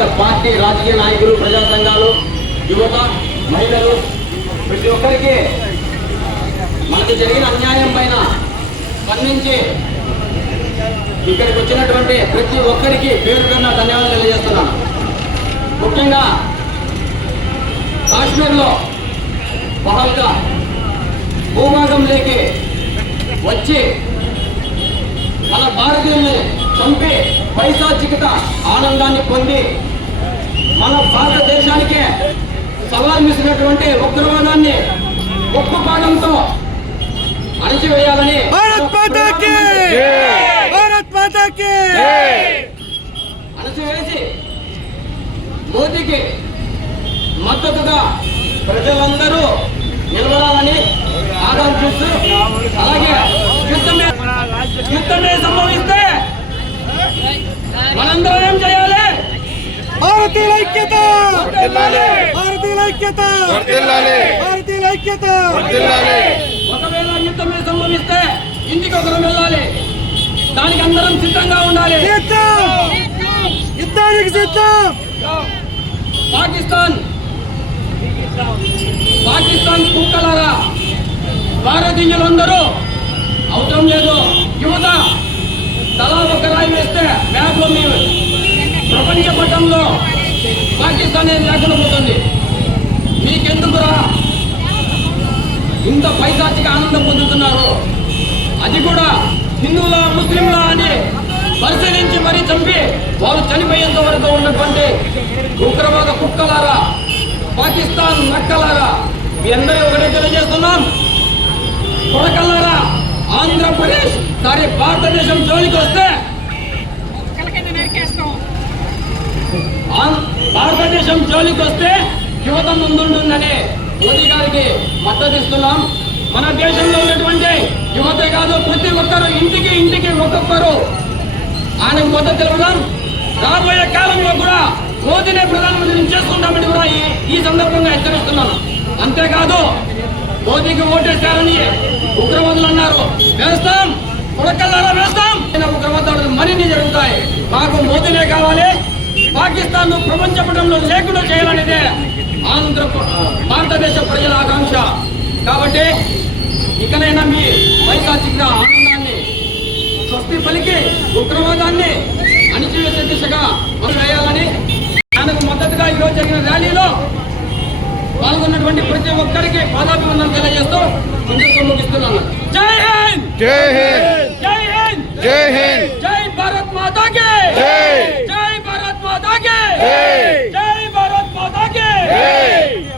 వివిధ పార్టీ రాజకీయ నాయకులు ప్రజా సంఘాలు యువత మహిళలు ప్రతి ఒక్కరికి మనకి జరిగిన అన్యాయం పైన స్పందించి ఇక్కడికి వచ్చినటువంటి ప్రతి ఒక్కరికి పేరు కన్నా ధన్యవాదాలు తెలియజేస్తున్నాను. ముఖ్యంగా కాశ్మీర్లో పహల్గా భూభాగంలోకి వచ్చి మన భారతీయుల్ని చంపి పైశాచికత ఆనందాన్ని పొంది మన భారతదేశానికే సవాల్ మిసినటువంటి ఉగ్రవాదాన్ని ఉప్పు భాగంతో అణచివేయాలని అణచివేసి మోదీకి మద్దతుగా ప్రజలందరూ భారతీయ ఐక్యత! భారతీయ ఐక్యత! ఒకవేళ యుద్ధమే సంభవిస్తే ఇంటికి ఒకరు వెళ్ళాలి. దానికి అందరం సిద్ధంగా ఉండాలి. యుద్ధానికి సిద్ధం! పాకిస్తాన్! పాకిస్తాన్ కుక్కలారా! భారతీయులందరూ అవసరం లేదు. యువత తలా ఒక రాయి వేస్తే మ్యాప్లో మీ ప్రపంచ పటంలో ఏం లేకుండా పోతుంది. మీకెందుకురా? ఇంత పైశాచిక ఆనందం పొందుతున్నారు. అది కూడా హిందువులా ముస్లింలా అని పరిశీలించి మరీ చంపి వాళ్ళు చనిపోయేంత వరకు ఉన్నటువంటి ఉగ్రవాద కుక్కలారా పాకిస్తాన్ నక్కలారా మీ అందరూ ఒకటే తెలియజేస్తున్నాం. కొడకల్లారా ఆంధ్రప్రదేశ్ సారీ భారతదేశం జోలికి వస్తే భారతదేశం జోలికి వస్తే యువత ముందుంటుందనే మోదీ గారికి మద్దతు ఇస్తున్నాం. మన దేశంలో ఉన్నటువంటి యువతే కాదు ప్రతి ఒక్కరు ఇంటికి ఇంటికి ఒక్కొక్కరు. ఆయన మద్దతు తెలపడం రాబోయే కాలంలో కూడా మోదీనే ప్రధానమంత్రిని చేసుకుంటామని కూడా ఈ ఈ సందర్భంగా హెచ్చరిస్తున్నాను. అంతేకాదు మోదీకి ఓటేస్తారని ఉగ్రవాదులు అన్నారు. వేస్తాం ఉడకల్లారా వేస్తాం. ఉగ్రవాదాలు మరిన్ని జరుగుతాయి. మాకు మోదీనే కావాలి. పాకిస్తాన్ ప్రపంచపటంలో లేకుండా చేయాలనేదే ఆంధ్ర భారతదేశ ప్రజల ఆకాంక్ష. కాబట్టి ఇకనైనా మీ పైశాచిక ఆనందాన్ని స్వస్తి పలికి ఉగ్రవాదాన్ని అణిచివేసే దిశగా మనం వేయాలని ఆయనకు మద్దతుగా ఈరోజు జరిగిన ర్యాలీలో పాల్గొన్నటువంటి ప్రతి ఒక్కరికి పాదాభివందనం తెలియజేస్తూ ముందుకు ముగిస్తున్నాను. జై హింద్! జై హింద్! జై హింద్! జై హింద్! Yeah.